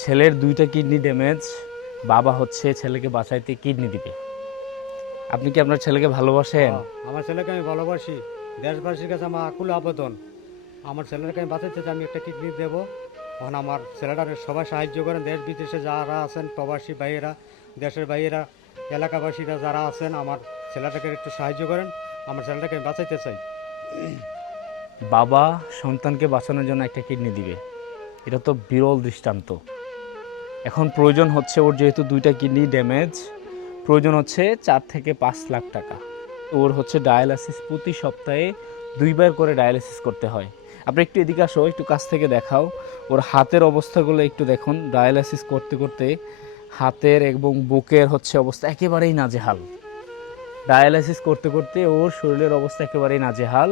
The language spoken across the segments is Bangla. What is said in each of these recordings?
ছেলের দুইটা কিডনি ড্যামেজ, বাবা হচ্ছে ছেলেকে বাঁচাইতে কিডনি দিবে। আপনি কি আপনার ছেলেকে ভালোবাসেন? আমার ছেলেকে আমি ভালোবাসি। দেশবাসীর কাছে আমার আকুল আবেদন, আমার ছেলেকে আমি বাঁচাইতে চাই, আমি একটা কিডনি দেবো। তখন আমার ছেলেটার সবাই সাহায্য করেন, দেশ বিদেশে যারা আছেন, প্রবাসী ভাইয়েরা, দেশের ভাইয়েরা, এলাকাবাসীরা যারা আছেন, আমার ছেলেটাকে একটু সাহায্য করেন, আমার ছেলেটাকে আমি বাঁচাইতে চাই। বাবা সন্তানকে বাঁচানোর জন্য একটা কিডনি দিবে, এটা তো বিরল দৃষ্টান্ত। এখন প্রয়োজন হচ্ছে ওর, যেহেতু দুইটা কিডনি ড্যামেজ, প্রয়োজন হচ্ছে 4 থেকে 5 লাখ টাকা। ওর হচ্ছে ডায়ালাসিস প্রতি সপ্তাহে 2বার করে ডায়ালাসিস করতে হয়। আপনি একটু এদিকে আসো, একটু কাছ থেকে দেখাও। ওর হাতের অবস্থাগুলো একটু দেখুন। ডায়ালাসিস করতে করতে হাতের এবং বুকের হচ্ছে অবস্থা একেবারেই নাজেহাল। ডায়ালাসিস করতে করতে ওর শরীরের অবস্থা একেবারেই নাজেহাল।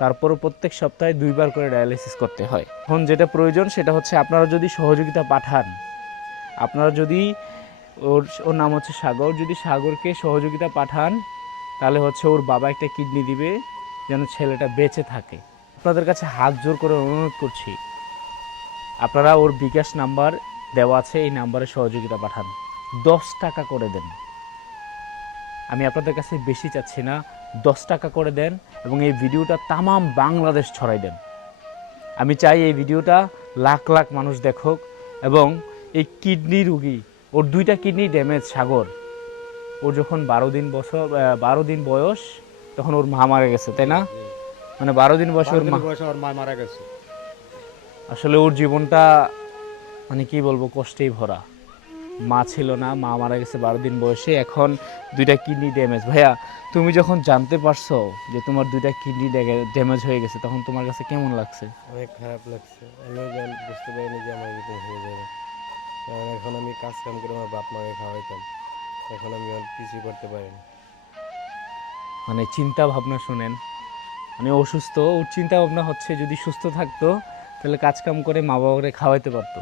তারপরও প্রত্যেক সপ্তাহে 2বার করে ডায়ালাসিস করতে হয়। এখন যেটা প্রয়োজন সেটা হচ্ছে আপনারা যদি সহযোগিতা পাঠান, আপনারা যদি ওর নাম হচ্ছে সাগর, যদি সাগরকে সহযোগিতা পাঠান, তাহলে হচ্ছে ওর বাবা একটা কিডনি দিবে যেন ছেলেটা বেঁচে থাকে। আপনাদের কাছে হাত জোর করে অনুরোধ করছি, আপনারা ওর বিকাশ নাম্বার দেওয়া আছে, এই নাম্বারে সহযোগিতা পাঠান। 10 টাকা করে দেন, আমি আপনাদের কাছে বেশি চাচ্ছি না। 10 টাকা করে দেন এবং এই ভিডিওটা তামাম বাংলাদেশ ছড়াই দেন। আমি চাই এই ভিডিওটা লাখ লাখ মানুষ দেখুক। এবং এই কিডনি রুগী, ওর দুইটা কিডনি ড্যামেজ, সাগর, ওর যখন 12 দিন বয়স, তখন ওর মা মারা গেছে, তাই না? মানে 12 দিন বয়সে ওর মা মারা গেছে। আসলে ওর জীবনটা মানে কি বলবো, কষ্টেই ভরা। মা ছিল না, মা মারা গেছে 12 দিন বয়সে। এখন দুইটা কিডনি ড্যামেজ। ভাইয়া, তুমি যখন জানতে পারছো যে তোমার দুইটা কিডনি ড্যামেজ হয়ে গেছে, তখন তোমার কাছে কেমন লাগছে? অনেক খারাপ লাগছে। আমিও বুঝতে পারিনি যে আমার এরকম হয়ে যাবে। কারণ এখন আমি কাজ কাম করে আমার বাপ মাকে খাওয়াইতাম, এখন আমি আর কিছুই করতে পারিনি। মানে চিন্তা ভাবনা শুনেন, মানে অসুস্থ, ওর চিন্তা ভাবনা হচ্ছে যদি সুস্থ থাকতো তাহলে কাজকাম করে মা বাবাকে খাওয়াইতে পারতো।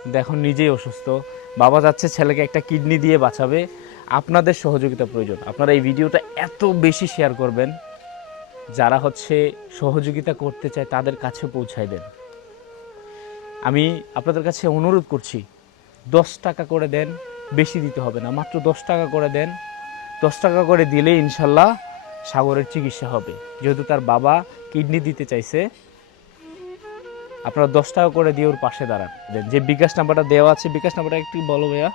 কিন্তু এখন নিজেই অসুস্থ, বাবা যাচ্ছে ছেলেকে একটা কিডনি দিয়ে বাঁচাবে। আপনাদের সহযোগিতা প্রয়োজন। আপনারা এই ভিডিওটা এত বেশি শেয়ার করবেন, যারা হচ্ছে সহযোগিতা করতে চায় তাদের কাছে পৌঁছায় দেন। আমি আপনাদের কাছে অনুরোধ করছি, 10 টাকা করে দেন, বেশি দিতে হবে না, মাত্র 10 টাকা করে দেন। 10 টাকা করে দিলে ইনশাল্লাহ সাগরের চিকিৎসা হবে। যেহেতু তার বাবা কিডনি দিতে চাইছে, আপনারা 10 টাকা করে দিয়ে ওর পাশে দাঁড়ান। যে বিকাশ নাম্বারটা দেওয়া আছে, বিকাশ নাম্বারটা একটু বলো ভাইয়া।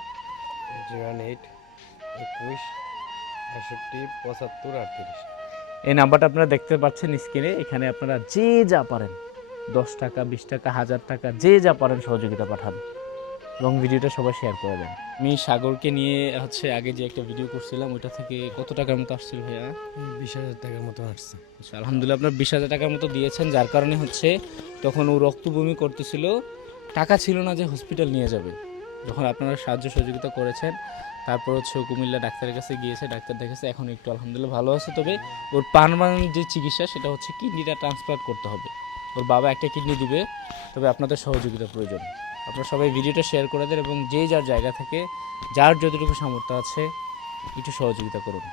08 21 68 75 38। এই নাম্বারটা আপনারা দেখতে পাচ্ছেন স্ক্রিনে। এখানে আপনারা যে যা পারেন, 10 টাকা, 20 টাকা, 1000 টাকা, যে যা পারেন সহযোগিতা পাঠান এবং ভিডিওটা সবাই শেয়ার করে দেন। আমি সাগরকে নিয়ে হচ্ছে আগে যে একটা ভিডিও করছিলাম, ওইটা থেকে কত টাকার মতো আসছিল ভাইয়া? 20,000 টাকার মতো আসছে। আচ্ছা, আলহামদুলিল্লাহ, আপনার 20,000 টাকার মতো দিয়েছেন, যার কারণে হচ্ছে তখন ও রক্তবমি করতেছিল, টাকা ছিল না যে হসপিটাল নিয়ে যাবে। যখন আপনারা সাহায্য সহযোগিতা করেছেন, তারপর হচ্ছে ও কুমিল্লা ডাক্তারের কাছে গিয়েছে, ডাক্তার দেখেছে, এখন একটু আলহামদুলিল্লাহ ভালো আছে। তবে ওর পার্মানেন্ট যে চিকিৎসা সেটা হচ্ছে কিডনিটা ট্রান্সপ্লান্ট করতে হবে। ওর বাবা একটা কিডনি দিবে, তবে আপনাদের সহযোগিতা প্রয়োজন। আপনারা সবাই ভিডিওটা শেয়ার করে দেন এবং যে যার জায়গা থেকে যার যতটুকু সামর্থ্য আছে একটু সহযোগিতা করুন।